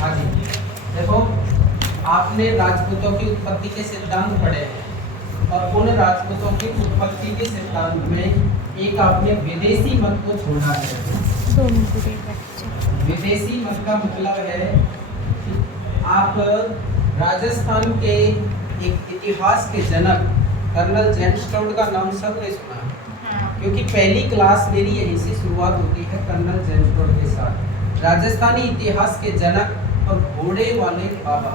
हाँ जी, देखो आपने राजपूतों की उत्पत्ति के सिद्धांत पढ़े हैं और उन राजपूतों की उत्पत्ति के सिद्धांत में एक आपने विदेशी मत को छोड़ा है। विदेशी मत का मतलब है कि आप राजस्थान के एक इतिहास के जनक कर्नल जेम्स टोड का नाम सबने सुना है, क्योंकि पहली क्लास मेरी यहीं से शुरुआत होती है कर्नल जेम्स टोड के साथ। राजस्थानी इतिहास के जनक और घोड़े वाले बाबा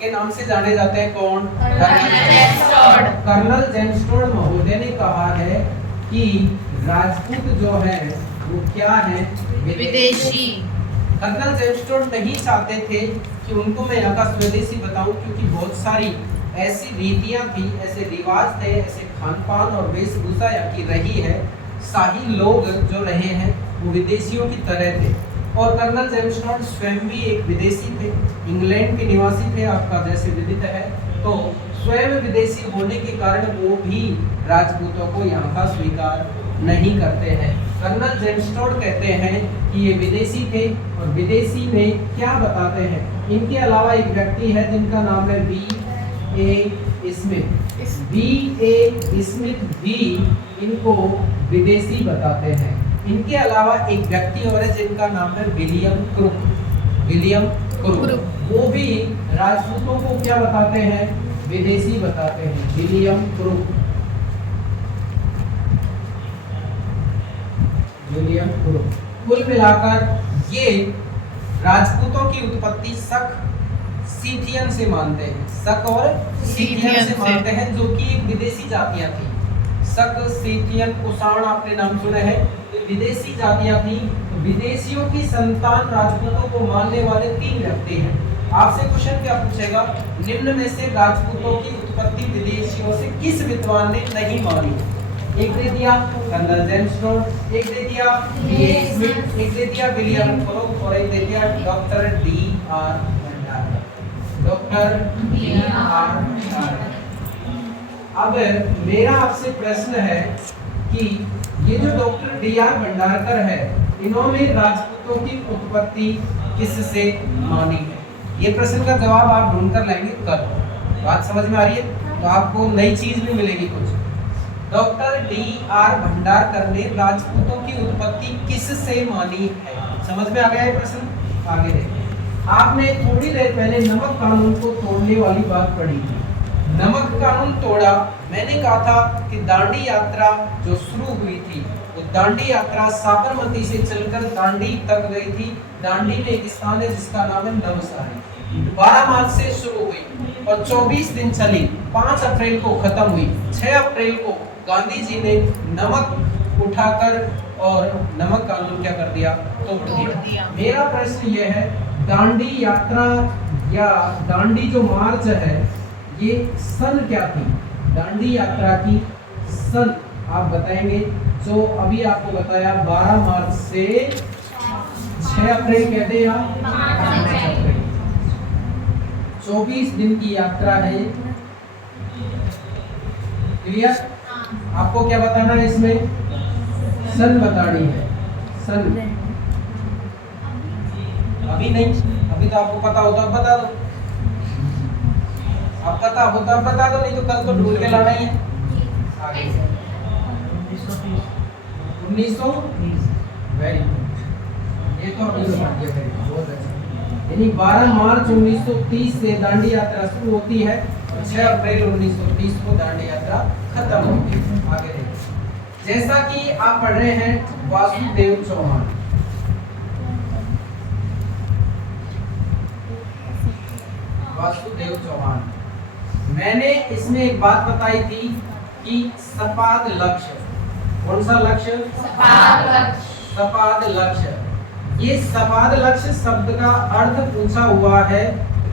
के नाम से जाने जाते हैं कौन? कर्नल जेम्स टोड महोदय ने कहा है कि राजपूत जो है वो क्या है? विदेशी। कर्नल जेम्स टोड नहीं चाहते थे कि उनको मैं यहाँ का स्वदेशी बताऊं, क्योंकि बहुत सारी ऐसी रीतियां थी, ऐसे रिवाज थे, ऐसे खान पान और वेशभूषा यहाँ की रही है। शाही लोग जो रहे हैं वो विदेशियों की तरह थे और कर्नल जेम्स टोड स्वयं भी एक विदेशी थे, इंग्लैंड के निवासी थे, आपका जैसे विदित है। तो स्वयं विदेशी होने के कारण वो भी राजपूतों को यहाँ का स्वीकार नहीं करते हैं। कर्नल जेम्स टोड कहते हैं कि ये विदेशी थे और विदेशी में क्या बताते हैं, इनके अलावा एक व्यक्ति है जिनका नाम है B.A. स्मिथ। B.A. स्मिथ भी इनको विदेशी बताते हैं। इनके अलावा एक व्यक्ति और है जिनका नाम है विलियम क्रुक। विलियम क्रुक वो भी राजपूतों को क्या बताते हैं? विदेशी बताते हैं। William Crook, William Crook. कुल मिलाकर ये राजपूतों की उत्पत्ति शक सीथियन से मानते हैं। शक और सीथियन से मानते हैं, जो कि एक विदेशी जातियां थी। शक, सीथियन, कुषाण आपने नाम सुने हैं, ये विदेशी जातियां थी। तो विदेशियों की संतान राजपूतों को मानने वाले 3 व्यक्ति हैं। आपसे क्वेश्चन क्या पूछेगा? निम्न में से राजपूतों की उत्पत्ति विदेशियों से किस विद्वान ने नहीं मानी? एक दे दिया कर्नल जेम्स टोड, एक दे दिया B.A. स्मिथ, एक दे दिया विलियम क्रुक और एक दे दिया doctor D.R. Bhandarkar. Doctor D.R. Bhandarkar. अब मेरा आपसे प्रश्न है कि ये जो डॉक्टर D.R. भंडारकर है, इन्होंने राजपूतों की उत्पत्ति किससे मानी है? ये प्रश्न का जवाब आप ढूंढ कर लाएंगे कल। बात समझ में आ रही है? तो आपको नई चीज भी मिलेगी कुछ। Doctor D.R. भंडारकर ने राजपूतों की उत्पत्ति किससे मानी है? समझ में आ गया ये प्रश्न? आगे देखिए। आपने थोड़ी देर पहले नमक कानून को तोड़ने वाली बात पढ़ी थी। नमक कानून तोड़ा, मैंने कहा था कि दांडी यात्रा जो शुरू हुई थी, वो दांडी यात्रा साबरमती से चलकर दांडी तक गई थी। दांडी में एक स्थान है जिसका नाम है नवसारी। 12 मार्च से शुरू हुई और 24 दिन चली। 5 अप्रैल को खत्म हुई। 6 अप्रैल को गांधी जी ने नमक उठाकर और नमक कानून क्या कर दिया? तोड़ दिया। मेरा प्रश्न यह है, दांडी यात्रा या दांडी जो मार्च है, ये सन क्या थी? दांडी यात्रा की सन आप बताएंगे। जो अभी आपको बताया 12 मार्च से 6 अप्रैल कहते हैं आप, 5 अप्रैल। 24 दिन की यात्रा है। क्लियर? आपको क्या बताना है इसमें? सन बतानी है। सन अभी नहीं, अभी तो आपको पता होता बता दो। आप पता होता बता दो, नहीं तो कल को ढूंढ के लाना ही है। आगे 1930। वेरी गुड, ये तो अभी बता दिया। वेरी बहुत अच्छा। यानी 12 मार्च 1930 से दांडी यात्रा शुरू होती है और 6 अप्रैल 1930 को दांडी यात्रा खत्म होती है। आगे देखिए, जैसा कि आप पढ़ रहे हैं वासुदेव चौहान। वासुदेव चौहान, मैंने इसमें एक बात बताई थी कि सपाद लक्ष्य, कौन सा लक्ष्य? सपाद लक्ष्य। सपाद लक्ष्य। ये सपाद लक्ष्य शब्द का अर्थ पूछा हुआ है।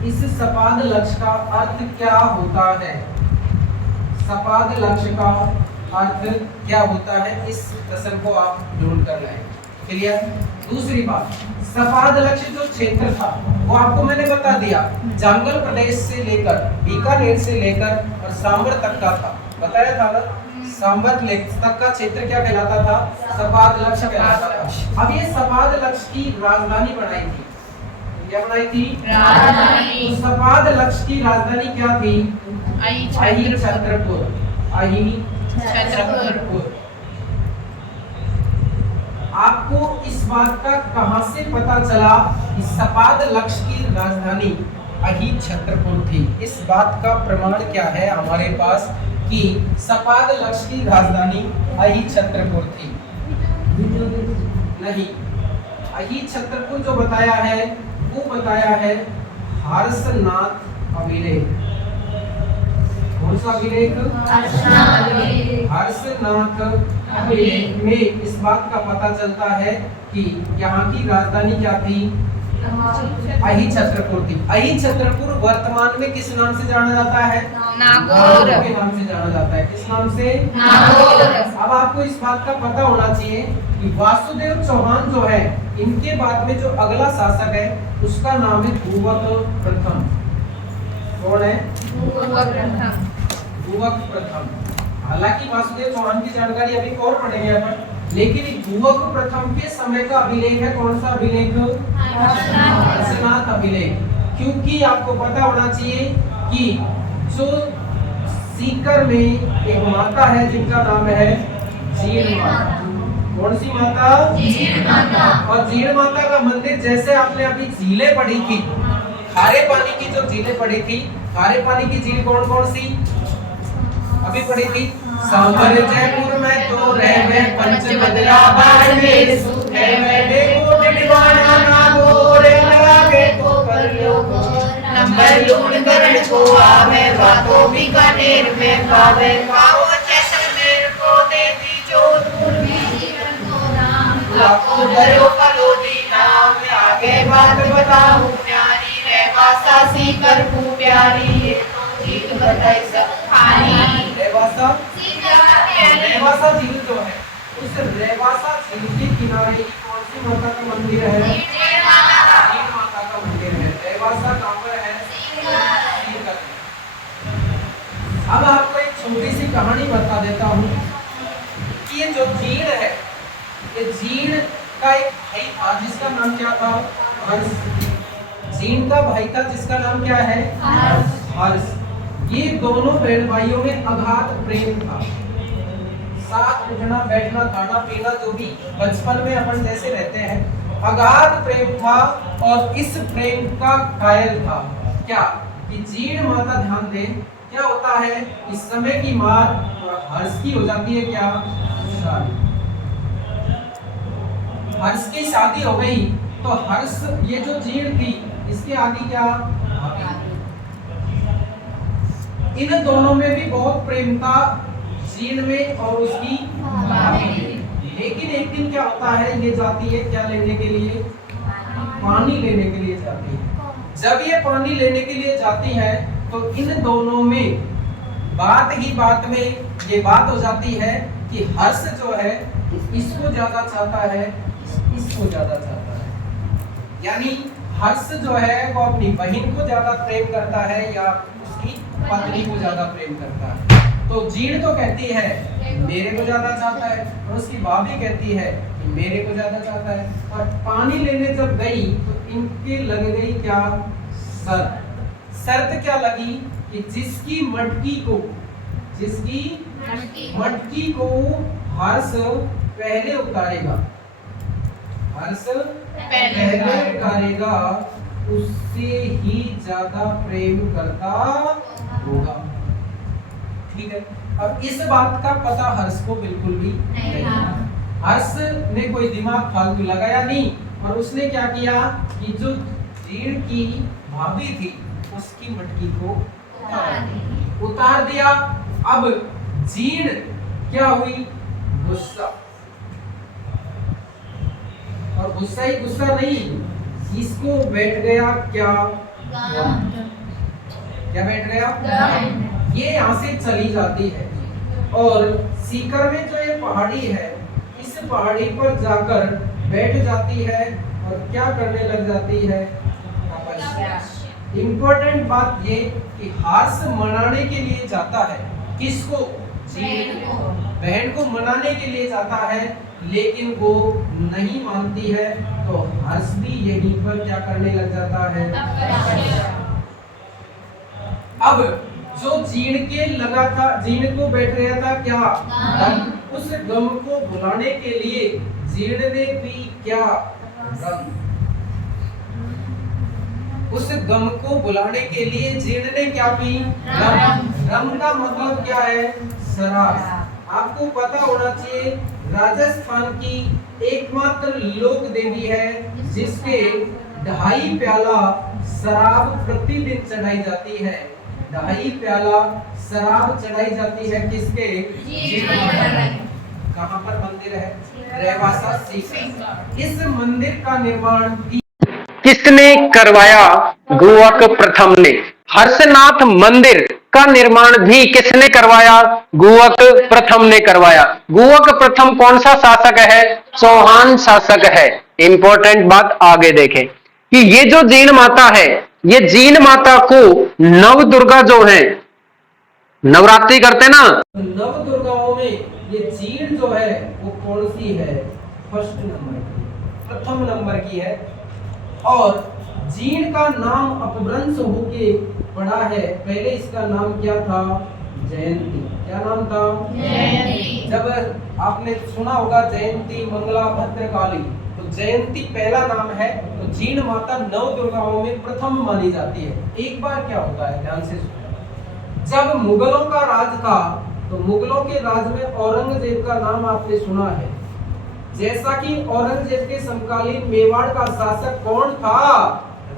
इस सपाद लक्ष्य का अर्थ क्या होता है? सपाद लक्ष्य का अर्थ क्या होता है? इस प्रश्न को आप ढूंढ कर लाएं। क्लियर? दूसरी बात, सपाद लक्ष्य जो क्षेत्र था वो आपको मैंने बता दिया, जंगल प्रदेश से लेकर बीकानेर से लेकर और सांबर तक का था। बताया था ना? सांबर तक का क्षेत्र क्या कहलाता था? सपाद लक्ष्य कहलाता था। अब ये सपाद लक्ष्य की राजधानी बनाई थी। क्या बनाई थी? राजधानी। तो सपाद लक्ष्य की राजधानी क्या थी? अहि छत्रपुर। अहि छत्रपुर। आपको इस बात का कहां से पता चला कि सपाद लक्ष्य की राजधानी अहि छत्रपुर थी? इस बात का प्रमाण क्या है हमारे पास कि सपाद लक्ष्य की राजधानी अहि छत्रपुर थी? नहीं, अहि छत्रपुर जो बताया है वो बताया है हर्षनाथ अभिलेख। कौन सा अभिलेख? हर्षनाथ अभिलेख में इस बात का पता चलता है कि यहाँ की राजधानी क्या थी? अहि छत्रपुर थी। अहि छत्रपुर वर्तमान में किस नाम से जाना जाता है? नागौर के नाम से जाना जाता है। किस नाम से? नागौर। अब आपको इस बात का पता होना चाहिए कि वासुदेव चौहान जो है, इनके बाद में जो अगला शासक है उसका नाम है भूवक प्रथम। कौन है? भूवक प्रथम। हालांकि वासुदेव चौहान की जानकारी अभी और पढ़ेंगे अपन, लेकिन भूवक प्रथम के समय का अभिलेख है कौन सा अभिलेख? हर्षनाथ अभिलेख। क्योंकि आपको पता होना चाहिए कि जो सीकर में एक माता है जिनका नाम है जीण माता। कौन सी माता? जीण माता। और जीण माता का मंदिर, जैसे आपने अभी झीलें पढ़ी थी, खारे पानी की जो झीलें पढ़ी थी, खारे पानी की झील कौन कौन सी अभी पढ़ी थी? सांभर जयपुर में तो रहवे पंचबदरा बाड़मेर सुख है मैं देखो डिडवाना नागौर लगे तो कर लो नंबर लूण करण को आवे बातों बीकानेर में पावे पाओ जैसलमेर को देवी जोधपुर में जीवन को नाम लाखों डरो कलोदी नाम आगे बात बताऊं न्यारी रहवासा सीकर को प्यारी ये तो जीत बताई सब खाली रेवासा झील जो है, उस रेवासा झील के किनारे कौन सी माता का मंदिर है? जीण माता का मंदिर है। रेवासा कहाँ पर है? सीकर। अब आपको एक छोटी सी कहानी बता देता हूँ कि ये जो जीण है, ये जीण का एक भाई था जिसका नाम क्या था? हर्ष। जीण का भाई था जिसका नाम क्या है? हर्ष। ये दोनों बहन भाइयों में अगाध प्रेम था। साथ उठना बैठना खाना पीना जो भी बचपन में अपन जैसे रहते हैं, अगाध प्रेम था। और इस प्रेम का कायल था क्या कि जीण माता, ध्यान दें, क्या होता है इस समय की मार हर्ष की हो जाती है क्या? शादी। हर्ष की शादी हो गई तो हर्ष, ये जो जीण थी इसके आगे क्या? इन दोनों में भी बहुत प्रेम था, जीण में और उसकी भाभी में। लेकिन एक दिन क्या होता है, ये जाती है क्या लेने के लिए? पानी लेने के लिए जाती है। जब ये पानी लेने के लिए जाती है तो इन दोनों में बात ही बात में ये बात हो जाती है कि हर्ष जो है इसको ज्यादा चाहता है, इसको ज्यादा चाहता है। यानी हर्ष जो है वो अपनी बहन को ज्यादा प्रेम करता है या उसकी पत्नी को ज्यादा प्रेम करता है। तो जीण तो कहती है मेरे को ज्यादा चाहता है, और उसकी भाभी कहती है कि मेरे को ज्यादा चाहता है। और पानी लेने जब गई तो इनके लग गई क्या? शर्त क्या लगी कि जिसकी मटकी को हर्ष पहले उतारेगा, हर्ष पहले उतारेगा, उससे ही ज्यादा प्रेम करता होगा। ठीक है। अब इस बात का पता हर्ष को बिल्कुल भी नहीं। हर्ष ने कोई दिमाग फालतू लगाया नहीं, और उसने क्या किया कि जो जीण की भाभी थी उसकी मटकी को उतार दिया। अब जीण क्या हुई? गुस्सा। और गुस्सा ही गुस्सा नहीं, इसको बैठ गया क्या? क्या बैठ गया? ये यहाँ से चली जाती है और सीकर में जो ये पहाड़ी है, इस पहाड़ी पर जाकर बैठ जाती है और क्या करने लग जाती है? तपस्या। इम्पोर्टेंट बात ये कि हर्ष मनाने के लिए जाता है, किसको? बहन को मनाने के लिए जाता है लेकिन वो नहीं मानती है, तो हर्ष भी यहीं पर क्या करने लग जाता है। अब जो जीर्ण के लगा था, जीर्ण को बैठ गया था क्या, गम। उस गम को भुलाने के लिए जीर्ण ने पी क्या, रम। उस गम को भुलाने के लिए जीर्ण ने क्या पी, रम। रम का मतलब क्या है, शराब। आपको पता होना चाहिए राजस्थान की एकमात्र लोक देवी है जिसके 2.5 प्याला शराब प्रतिदिन चढ़ाई जाती है। 2.5 प्याला शराब चढ़ाई जाती है किसके, कहाँ पर मंदिर है, रेवासा सीकर। इस मंदिर का निर्माण किसने करवाया, गुवक प्रथम ने। हर्षनाथ मंदिर का निर्माण भी किसने करवाया, गुवक प्रथम ने करवाया। गुवक प्रथम कौन सा शासक है, चौहान शासक है। इंपॉर्टेंट बात आगे देखें कि ये जो जीण माता है, ये जीण माता को नव दुर्गा जो है, नवरात्रि करते ना, नव दुर्गाओं में ये जीण जो है वो कौन सी है, फर्स्ट नंबर की, प्रथम नंबर की है। और जीण का नाम अपभ्रंश होके पड़ा है। पहले इसका नाम क्या था, जयंती। क्या नाम था, जयंती। जब आपने सुना होगा जयंती, मंगला, भद्रकाली, तो जयंती पहला नाम है। तो जीण माता नव दुर्गाओं में प्रथम मानी जाती है। एक बार क्या होता है, ध्यान से सुनो। जब मुगलों का राज था, तो मुगलों के राज में औरंगजेब का नाम आपने सुना है। जैसा कि औरंगजेब के समकालीन मेवाड़ का शासक कौन था,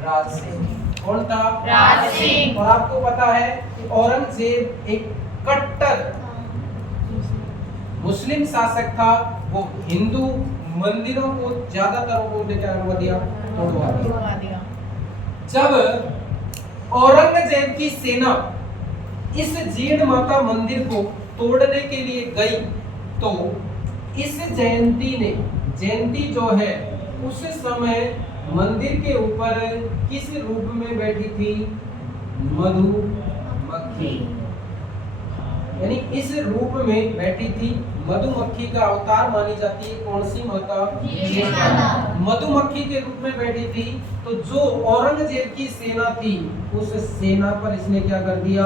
राज सिंह। कौन था, राज सिंह। और आपको पता है कि औरंगजेब एक कट्टर मुस्लिम शासक था। वो हिंदू मंदिरों को ज्यादातर को क्या करवा दिया, तोड़वा दिया। जब औरंगजेब की सेना इस जीर्ण माता मंदिर को तोड़ने के लिए गई, तो इस जयंती जो है उस समय मंदिर के ऊपर किस रूप में बैठी थी, मधुमक्खी। यानी इस रूप में बैठी थी। मधुमक्खी का अवतार मानी जाती है कौन सी माता, मधुमक्खी के रूप में बैठी थी। तो जो औरंगजेब की सेना थी, उस सेना पर इसने क्या कर दिया,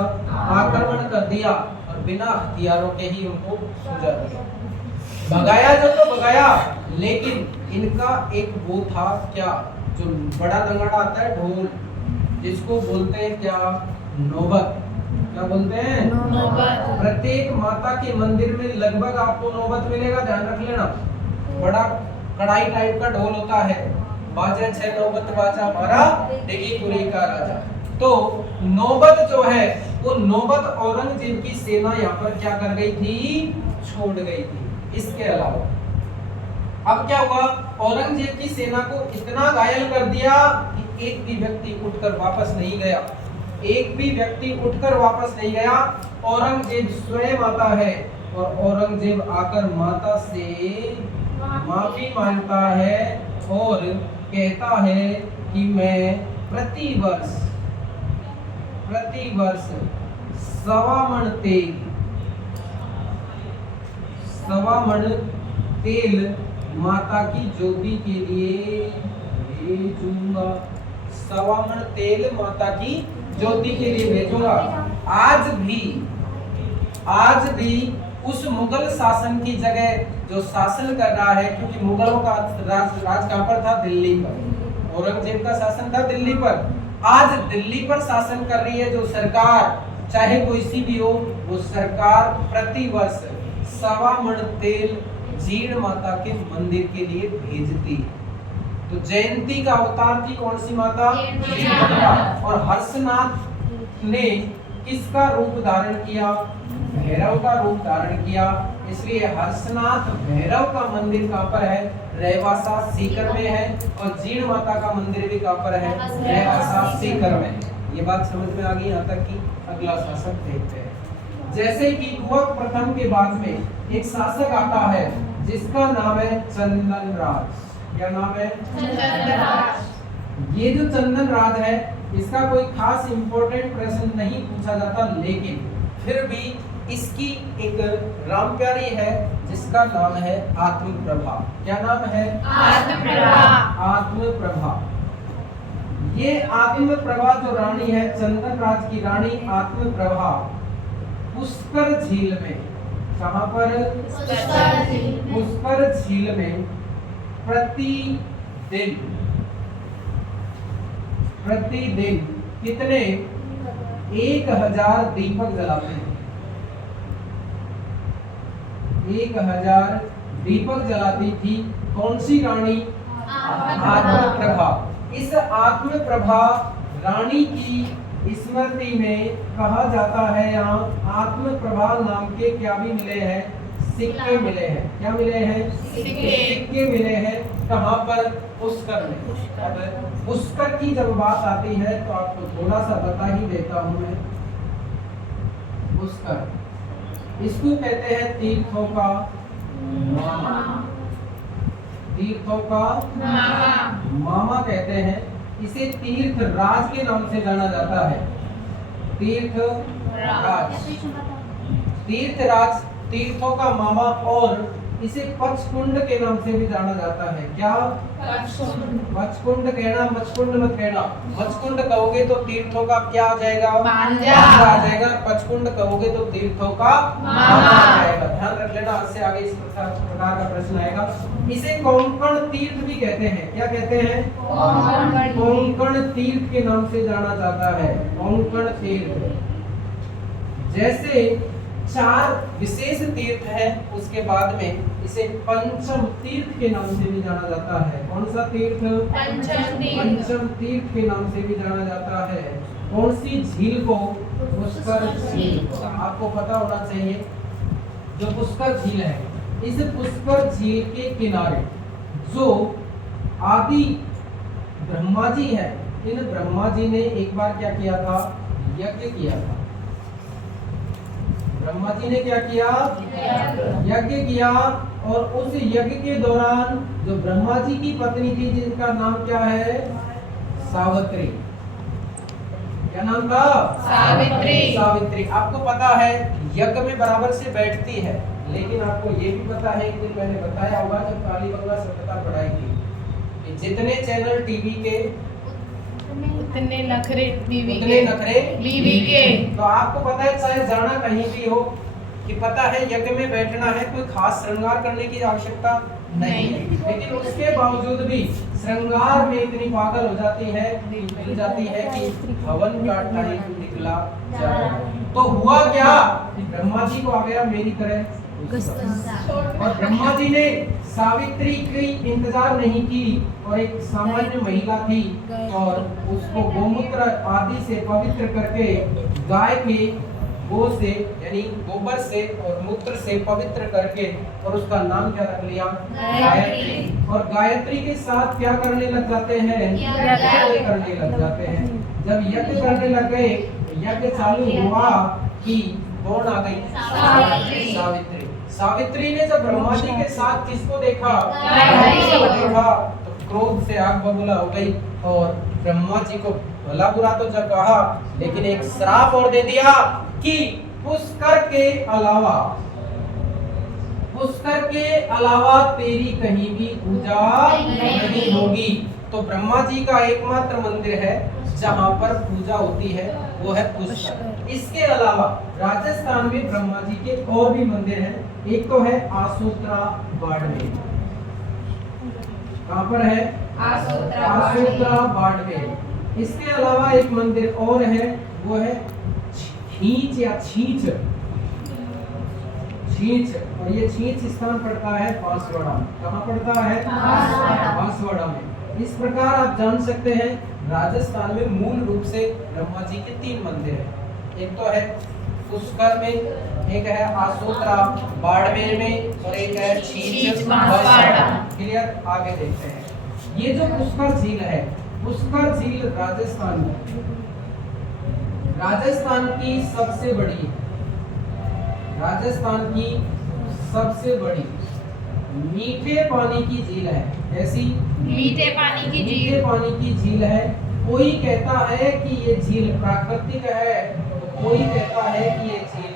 आक्रमण कर दिया और बिना हथियारों के ही उनको सुझा दिया। भगाया जो तो भगाया, लेकिन इनका एक वो था क्या, जो बड़ा नगाड़ा आता है, ढोल, जिसको बोलते हैं क्या, नौबत। क्या बोलते हैं, नौबत। प्रत्येक माता के मंदिर में लगभग आपको नौबत मिलेगा, ध्यान रख लेना। बड़ा कड़ाई टाइप का ढोल होता है, बाजा 6 नौबत बाजा हमारा डेगीपुरी का राजा। तो नौबत जो है, वो नौबत औरंगजेब की सेना यहाँ पर क्या कर गई थी, छोड़ गई थी। इसके अलावा अब क्या हुआ, औरंगजेब की सेना को इतना घायल कर दिया कि एक भी व्यक्ति उठकर वापस नहीं गया। एक भी व्यक्ति उठकर वापस नहीं गया। औरंगजेब स्वयं आता है और औरंगजेब आकर माता से माफी मांगता है और कहता है कि मैं प्रतिवर्ष 1.25 मण तेल माता की ज्योति के लिए भेजूंगा। 1.25 मण तेल माता की ज्योति के लिए भेजूंगा। आज भी उस मुगल शासन की जगह जो शासन कर रहा है, क्योंकि मुगलों का राज कहां पर था, दिल्ली पर। औरंगजेब का शासन था दिल्ली पर। आज दिल्ली पर शासन कर रही है जो सरकार, चाहे कोई सी भी हो, वो सरकार प्रतिवर्ष 1.25 मण तेल जीर्ण माता के मंदिर के लिए भेजती है। तो जयंती का अवतार थी कौन सी माता, जीर्ण माता। और हर्षनाथ ने किसका रूप धारण किया, भैरव का रूप धारण किया। इसलिए हर्षनाथ भैरव का मंदिर कहां पर है, रेवासा सीकर में है। और जीर्ण माता का मंदिर भी कहां पर है, रेवासा सीकर में। ये बात समझ में आ गई। यहाँ तक कि अगला शासक देखते हैं। जैसे कि गुवक प्रथम के बाद में एक शासक आता है जिसका नाम है चंदन राज। क्या नाम है, चंदन राज। ये जो चंदन राज है, इसका कोई खास इंपॉर्टेंट प्रश्न नहीं पूछा जाता, लेकिन फिर भी इसकी एक राम प्यारी है जिसका नाम है आत्मप्रभा। क्या नाम है? आत्मप्रभा। आत्मप्रभा। ये आत्मप्रभा जो रानी है, चंदन राज की रानी आत्मप्रभा, पुष्कर झील में, कहां पर? पुष्कर झील में प्रतिदिन कितने 1000 दीपक जलाते हैं। 1000 दीपक जलाती थी। कौन सी रानी? आत्मप्रभा। इस आत्मप्रभा रानी की स्मृति में कहा जाता है, यहाँ आत्मप्रभा नाम के क्या भी मिले हैं? सिक्के मिले हैं। क्या मिले हैं? सिक्के मिले हैं। कहाँ पर? पुष्कर में। अब पुष्कर की जब बात आती है तो आपको थोड़ा सा बता ही देता हूं मैं। पुष्कर, इसको कहते हैं तीर्थों का मामा। तीर्थों का मामा कहते हैं। इसे तीर्थ राज के नाम से जाना जाता है। तीर्थ राज, तीर्थों का मामा, और इसे पचकुंड के नाम से भी जाना जाता है। क्या? पचकुंड कहना, मचकुंड मत कहना। मचकुंड कहोगे तो तीर्थों का क्या आ जाएगा? भांजा आ जाएगा। पचकुंड कहोगे तो तीर्थों का मामा आ जाएगा। ध्यान रख लेना, आज से आगे इस प्रकार का प्रश्न आएगा। इसे कोंकण तीर्थ भी कहते हैं। क्या कहते हैं? कोंकण तीर्थ के नाम से जाना जाता है। कोंकण तीर्थ। जैसे 4 विशेष तीर्थ है, उसके बाद में इसे पंचम तीर्थ के नाम से भी जाना जाता है। कौन सा तीर्थ? पंचम तीर्थ के नाम से भी जाना जाता है। कौन सी झील को? पुष्कर झील। आपको पता होना चाहिए जो पुष्कर झील है, इस पुष्कर झील के किनारे जो आदि ब्रह्मा जी है, इन ब्रह्मा जी ने एक बार क्या किया था? यज्ञ किया था। ब्रह्मा जी ने क्या किया? यज्ञ किया। और उस यज्ञ के दौरान जो ब्रह्मा जी की पत्नी थी, जिनका नाम क्या है? सावित्री। क्या नाम था? सावित्री। सावित्री। आपको पता है यज्ञ में बराबर से बैठती है, लेकिन आपको ये भी पता है, एक दिन मैंने बताया होगा जब कालीबंगा सभ्यता पढ़ाई थी, कि जितने चैनल टीवी के उतने नखरे बीवी के। तो आपको पता है, चाहे जाना कहीं भी हो, कि पता है यज्ञ में बैठना है, कोई खास श्रृंगार करने की आवश्यकता नहीं है, लेकिन उसके बावजूद भी श्रृंगार में इतनी पागल हो जाती है कि हवन का टाइम निकला जा रहा है। तो हुआ क्या कि ब्रह्मा जी को आ गया मेरी तरह, और ब्रह्मा जी ने सावित्री की इंतजार नहीं की, और एक सामान्य महिला थी, और उसको गोमूत्र आदि से पवित्र करके, गाय के गो से यानी गोबर से और मूत्र से पवित्र करके, और उसका नाम क्या रख लिया? गायत्री। और गायत्री के साथ क्या करने लग जाते हैं? यज्ञ करने लग जाते हैं। जब यज्ञ करने लग गए, यज्ञ चालू हुआ कि कौन आ गई? सावित्री। सावित्री ने जब ब्रह्मा जी के साथ किसको देखा? देखा तो क्रोध से आग बबूला हो गई, और ब्रह्मा जी को भला बुरा तो जब कहा, लेकिन एक श्राप और दे दिया कि पुष्कर के अलावा तेरी कहीं भी पूजा नहीं होगी। तो ब्रह्मा जी का एकमात्र मंदिर है जहाँ पर पूजा होती है, वो है पुष्कर। इसके अलावा राजस्थान में ब्रह्मा जी के और भी मंदिर हैं। एक तो है आसोत्रा बाड़मेर। कहाँ पर है? आसोत्रा बाड़मेर। इसके अलावा एक मंदिर और है, वो है छींच या छींच, और ये छींच स्थान पड़ता है बांसवाड़ा। कहाँ पड़ता है? बांसवाड़ा में। इस प्रकार आप जान सकते हैं राजस्थान में मूल रूप से ब्रह्मा जी के 3 मंदिर हैं। एक तो है पुष्कर में, एक है आसोत्रा बाड़मेर में, और एक है छींच बांसवाड़ा। क्लियर? आगे देखते हैं। ये जो पुष्कर झील है, पुष्कर झील राजस्थान में, राजस्थान की सबसे बड़ी, राजस्थान की सबसे बड़ी मीठे पानी की झील है। ऐसी मीठे पानी की झील। मीठे पानी की झील है। कोई कहता है कि ये झील प्राकृतिक है, तो कोई कहता है कि ये झील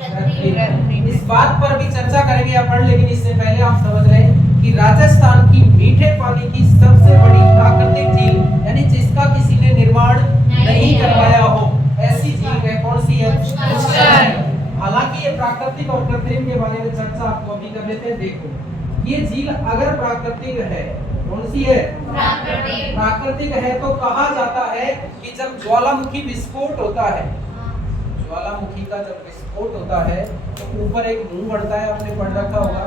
कृत्रिम। इस बात पर भी चर्चा करेंगे अपन, लेकिन इससे पहले आप समझ लें कि राजस्थान की मीठे पानी की सबसे बड़ी प्राकृतिक झील, यानी जिसका किसी ने निर्माण नहीं करवाया हो, ऐसी झील है कौन सी है? पुष्कर। हालांकि ये प्राकृतिक और कृत्रिम के बारे में चर्चा आपको अभी कर लेते हैं। देखो, ये झील अगर प्राकृतिक है, कौन सी है? प्राकृतिक है तो कहा जाता है कि जब ज्वालामुखी विस्फोट होता है, ज्वालामुखी का जब विस्फोट होता है तो ऊपर एक मुंह बढ़ता है, आपने पढ़ रखा होगा।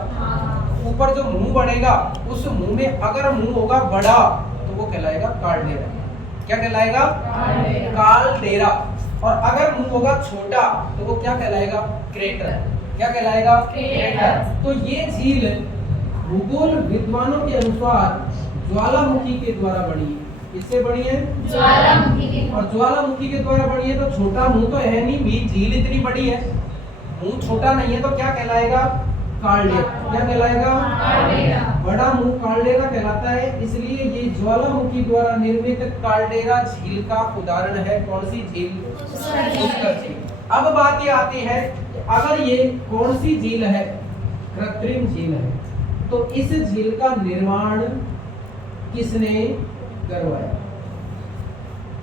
ऊपर जो मुंह बढ़ेगा, उस मुंह में अगर मुंह होगा बड़ा तो वो कहलाएगा कालडेरा। क्या कहलाएगा? कालडेरा। और अगर मुंह होगा छोटा तो वो क्या कहलाएगा? क्रेटर। क्या कहलाएगा? क्रेटर। तो ये झील भूगोल विद्वानों के अनुसार ज्वालामुखी के द्वारा बनी है। किससे बनी है? ज्वालामुखी के। और ज्वालामुखी के द्वारा बनी है तो छोटा मुंह तो है नहीं, भी झील इतनी बड़ी है, मुंह छोटा नहीं है तो क्या कहलाएगा? कालडेरा। क्या कहलाएगा? कालडेरा। बड़ा मुंह कालडेरा कहलाता है, इसलिए ये ज्वालामुखी द्वारा निर्मित कालडेरा झील का उदाहरण है। कौन सी झील? पुष्कर झील। अब बात ये आती है, अगर ये कौन सी झील है? कृत्रिम झील है, तो इस झील का निर्माण किसने करवाया?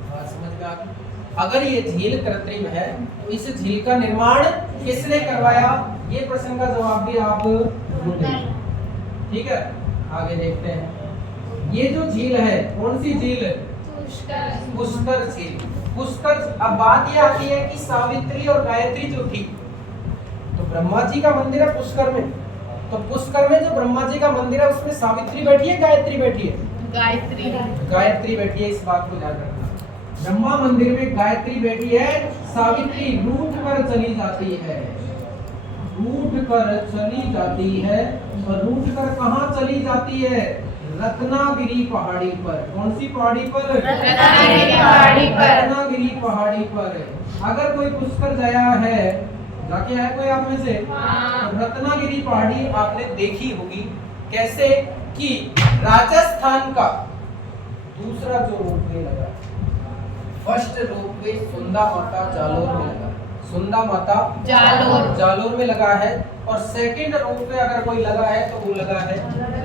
बात समझ में आ गई? अगर ये झील कृत्रिम है तो इस झील का निर्माण किसने करवाया? ये प्रश्न का जवाब भी आप ढूंढेंगे। ठीक है, आगे देखते हैं। ये जो झील है, कौन सी झील? पुष्कर झील। पुष्कर। अब बात ये आती है कि सावित्री और गायत्री जो थी, तो ब्रह्मा जी का मंदिर है पुष्कर में, तो पुष्कर में जो ब्रह्मा जी का मंदिर है उसमें सावित्री बैठी है, गायत्री बैठी है? गायत्री। गायत्री बैठी है, इस बात को याद रखना। ब्रह्मा मंदिर में गायत्री बैठी है, सावित्री रूठ कर चली जाती है, रूठ कर चली जाती है। और रूठ कर कहाँ चली जाती है? रत्नागिरी पहाड़ी पर। कौन सी पहाड़ी पर? रत्नागिरी पहाड़ी पर। रत्नागिरी पहाड़ी पर। अगर कोई पुष्कर गया है, जाके आया कोई आप में से? तो रत्नागिरी पहाड़ी आपने देखी होगी। कैसे कि राजस्थान का दूसरा जो रोपवे लगा, फर्स्ट रोपवे सुंदा माता जालोर में लगा, सुंदा माता जालोर में लगा है। और सेकंड रोपवे अगर कोई लगा है तो वो लगा है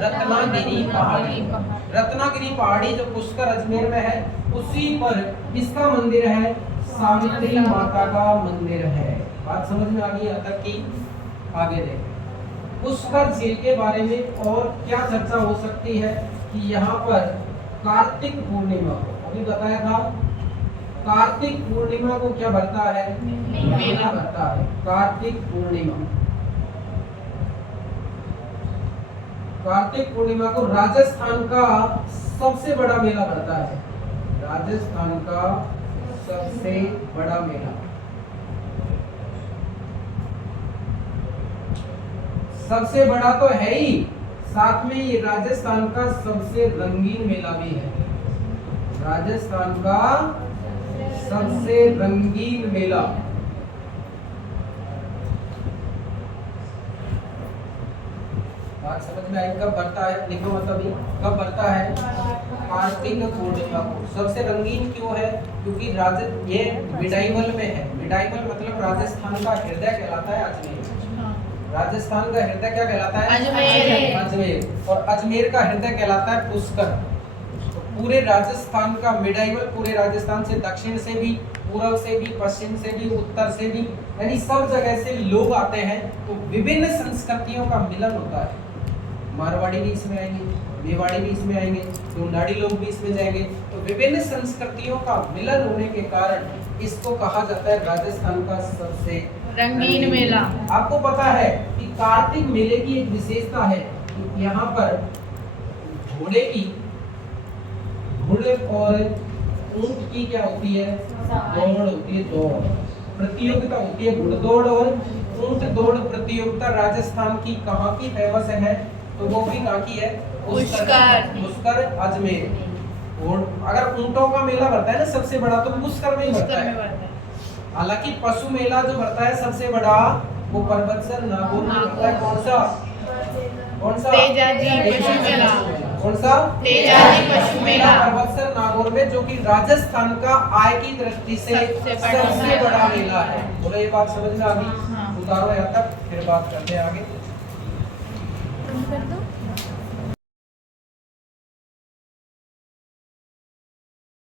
रत्नागिरी पहाड़ी। रत्नागिरी पहाड़ी जो पुष्कर अजमेर में है, उसी पर इसका मंदिर है, सावित्री माता का मंदिर है। बात समझ में आ गई यहाँ तक की? आगे देखें पुष्कर झील के बारे में और क्या चर्चा हो सकती है कि यहाँ पर कार्तिक पूर्णिमा को, अभी बताया था, कार्तिक पूर्णिमा को क्या भरता है? मेला भरता है। कार्तिक पूर्णिमा, कार्तिक पूर्णिमा को राजस्थान का सबसे बड़ा मेला भरता है। राजस्थान का सबसे बड़ा मेला, सबसे बड़ा तो है ही, साथ में ये राजस्थान का सबसे रंगीन मेला भी है। राजस्थान का सबसे रंगीन मेला। बात समझ में आई? कब बढ़ता है? लिखो मतलब कब बढ़ता है? कार्तिक पूर्णिमा को। सबसे रंगीन क्यों है? क्योंकि ये मिडाइवल में है। मिडाइवल मतलब राजस्थान का हृदय कहलाता है अजमेर। राजस्थान का हृदय क्या कहलाता है? अजमेर। अजमेर। और अजमेर का हृदय कहलाता है पुष्कर। तो पूरे राजस्थान का मिडाइवल, पूरे राजस्थान से दक्षिण से भी, पूर्व से भी, पश्चिम से भी, उत्तर से भी, यानी सब जगह से लोग आते हैं। तो विभिन्न संस्कृतियों का मिलन होता है। मारवाड़ी भी इसमें आएंगे, मेवाड़ी भी इसमें आएंगे, ढूंढाड़ी लोग भी इसमें जाएंगे। तो विभिन्न संस्कृतियों का मिलन होने के कारण इसको कहा जाता है राजस्थान का सबसे रंगीन मेला। आपको पता है कि कार्तिक मेले की एक विशेषता है कि यहाँ पर घोड़े और ऊंट की क्या होती है? दौड़ होती है, दौड़ प्रतियोगिता होती है, घुड़दौड़ और ऊंट दौड़ प्रतियोगिता। राजस्थान की कहाँ की फेमस है? तो वो भी कहाँ की है? पुष्कर अजमेर। और अगर ऊंटों का मेला भरता है ना सबसे बड़ा, तो पुष्कर में ही भरता है। हालांकि पशु मेला जो भरता है सबसे बड़ा, वो परबतसर नागौर में भरता है। कौन सा? तेजाजी पशु मेला। कौन सा? तेजाजी पशु मेला परबतसर नागौर में, जो कि राजस्थान का आय की दृष्टि से सबसे बड़ा मेला है। बोलो, ये बात समझ में आ गई? उतारो यहाँ तक, फिर बात करते हैं आगे। तुम कर दो।